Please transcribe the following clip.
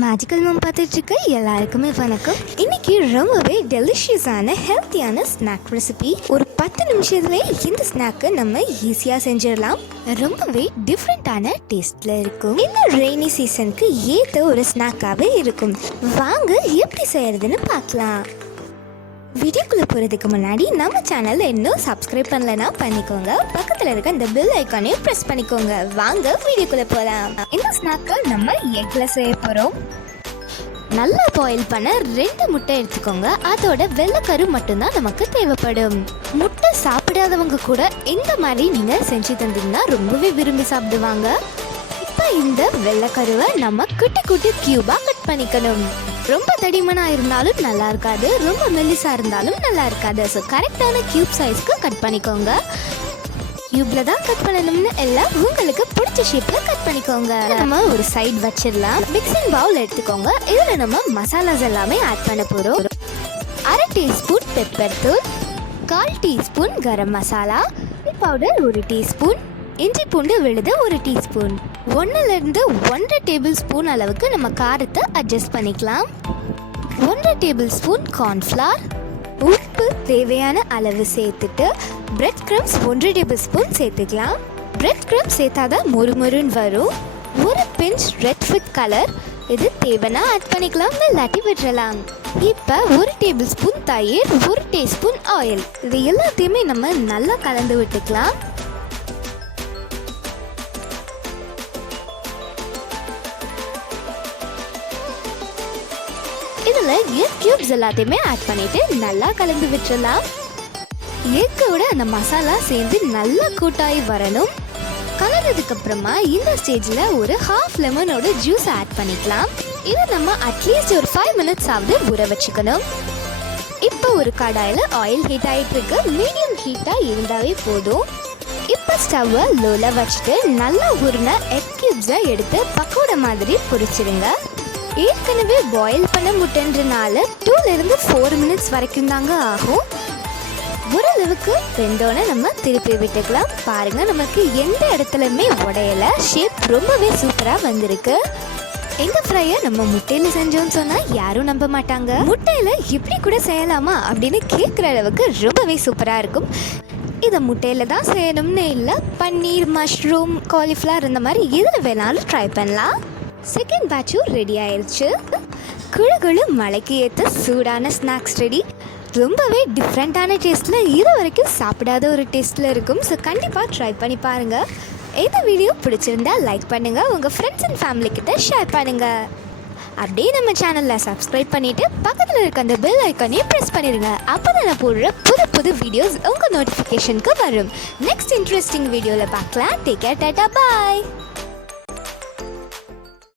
Magical மம் பார்த்துட்டு இருக்க எல்லாருக்குமே வணக்கம். இன்னைக்கு ரொம்பவே டெலிஷியஸான ஹெல்த்தியான ஸ்நாக் ரெசிபி. ஒரு 10 நிமிஷத்துலேயே இந்த ஸ்நாக்கு நம்ம ஈஸியாக செஞ்சிடலாம். ரொம்பவே டிஃப்ரெண்ட்டான டேஸ்ட்ல இருக்கும். இந்த ரெய்னி சீசனுக்கு ஏற்ற ஒரு ஸ்நாக்காகவே இருக்கும். வாங்க எப்படி செய்யறதுன்னு பார்க்கலாம். வீடியோக்குள்ளே போகிறதுக்கு முன்னாடி நம்ம சேனலை இன்னும் சப்ஸ்கிரைப் பண்ணலைன்னா பண்ணிக்கோங்க. பக்கத்தில் இருக்க இந்த பெல் ஐக்கானையும் ப்ரெஸ் பண்ணிக்கோங்க. வாங்க வீடியோக்குள்ளே போகலாம். இந்த ஸ்நாக்கை நம்ம எக்கில் செய்ய போகிறோம். நல்லா பாயில் பண்ண 2 முட்டை எடுத்துக்கோங்க. அதோட வெள்ளைக்கரு மட்டும்தான் நமக்கு தேவைப்படும். முட்டை சாப்பிடாதவங்க கூட இந்த மாதிரி நீங்கள் செஞ்சு தந்தீங்கன்னா ரொம்பவே விரும்பி சாப்பிடுவாங்க. இப்போ இந்த வெள்ளைக்கருவை நம்ம குட்டி குட்டி க்யூபாக கட் பண்ணிக்கணும். ரொம்ப தடிமனாக இருந்தாலும் நல்லா இருக்காது, ரொம்ப மெல்லிசாக இருந்தாலும் நல்லா இருக்காது. ஸோ கரெக்டான க்யூப் சைஸ்க்கு கட் பண்ணிக்கோங்க. க்யூப்ல தான் கட் பண்ணணும்னு எல்லாம் உங்களுக்கு பிடிச்ச ஷேப்பில் கட் பண்ணிக்கோங்க. நம்ம ஒரு சைடு வச்சிடலாம். மிக்சிங் பவுல் எடுத்துக்கோங்க. இதில் நம்ம மசாலாஸ் எல்லாமே ஆட் பண்ண போகிறோம். 1/2 டீஸ்பூன் பெப்பர் தூள், 1/4 teaspoon garam masala powder, 1 teaspoon இஞ்சி பூண்டு விழுது, 1 டீஸ்பூன், 1லேருந்து 1.5 டேபிள் ஸ்பூன் அளவுக்கு நம்ம காரத்தை அட்ஜஸ்ட் பண்ணிக்கலாம். 1.5 டேபிள் ஸ்பூன் கார்ன்ஃப்ளவர், உப்பு தேவையான அளவு சேர்த்துட்டு பிரெட் கிரம்ஸ் 1 டேபிள் ஸ்பூன் சேர்த்துக்கலாம். பிரெட் கிரம்ஸ் சேர்த்தாதான் மொறுமொறுன்னு வரும். 1 பிஞ்ச் ரெட் ஃபுட் கலர், இது தேவைன்னா ஆட் பண்ணிக்கலாம், இல்லாட்டி விட்டுறலாம். இப்போ 1 டேபிள் ஸ்பூன் தயிர், 1 டீஸ்பூன் ஆயில், இது எல்லாத்தையுமே நம்ம நல்லா கலந்து விட்டுக்கலாம். இதில் எக் கியூப்ஸ் எல்லாத்தையுமே ஆட் பண்ணிட்டு நல்லா கலந்து விட்டுறலாம். எக்கை விட அந்த மசாலா சேர்ந்து நல்லா கூட்டாகி வரணும். கலந்ததுக்கு அப்புறமா இந்த ஸ்டேஜில் ஒரு 1/2 லெமனோட ஜூஸ் ஆட் பண்ணிக்கலாம். இதை நம்ம அட்லீஸ்ட் ஒரு 5 மினிட்ஸ் ஆகுது ஊற வச்சுக்கணும். இப்போ ஒரு கடாயில் ஆயில் ஹீட் ஆகிட்டு இருக்கு. மீடியம் ஹீட்டாக இருந்தாவே போதும். இப்போ ஸ்டவ்வை லோவில் வச்சுட்டு நல்லா ஊறின எக் கியூப்ஸை எடுத்து பக்கோடா மாதிரி பொரிச்சிடுங்க. ஏற்கனவே பாயில் பண்ண முட்டைன்றனால 2லேருந்து 4 மினிட்ஸ் வரைக்கும் தாங்க ஆகும். ஓரளவுக்கு வெந்தோன்னு நம்ம திருப்பி விட்டுக்கலாம். பாருங்க, நமக்கு எந்த இடத்துலையுமே உடையல, ஷேப் ரொம்பவே சூப்பராக வந்திருக்கு. இந்த ஃப்ரையை நம்ம முட்டையில் செஞ்சோன்னு சொன்னால் யாரும் நம்ப மாட்டாங்க. முட்டையில் இப்படி கூட செய்யலாமா அப்படின்னு கேட்குற அளவுக்கு ரொம்பவே சூப்பராக இருக்கும். இதை முட்டையில் தான் செய்யணும்னு இல்லை, பன்னீர், மஷ்ரூம், காலிஃப்ளவர் இந்த மாதிரி எதில் வேணாலும் ட்ரை பண்ணலாம். செகண்ட் பேட்சும் ரெடி ஆயிடுச்சு. குழு மழைக்கு ஏற்ற சூடான ஸ்நாக்ஸ் ரெடி. ரொம்பவே டிஃப்ரெண்ட்டான டேஸ்ட்டில் இது வரைக்கும் சாப்பிடாத ஒரு டேஸ்ட்டில் இருக்கும். ஸோ கண்டிப்பாக ட்ரை பண்ணி பாருங்கள். இந்த வீடியோ பிடிச்சிருந்தா லைக் பண்ணுங்கள், உங்கள் ஃப்ரெண்ட்ஸ் அண்ட் ஃபேமிலி கிட்ட ஷேர் பண்ணுங்கள். அப்படியே நம்ம சேனலில் சப்ஸ்கிரைப் பண்ணிவிட்டு பக்கத்தில் இருக்க அந்த பெல் ஐக்கானையும் ப்ரெஸ் பண்ணிடுங்க. அப்போ தான் நான் போடுற புது வீடியோஸ் உங்கள் நோட்டிஃபிகேஷனுக்கு வரும். நெக்ஸ்ட் இன்ட்ரெஸ்டிங் வீடியோவில் பார்க்கலாம். டேக் கேர், டாடா, பாய்.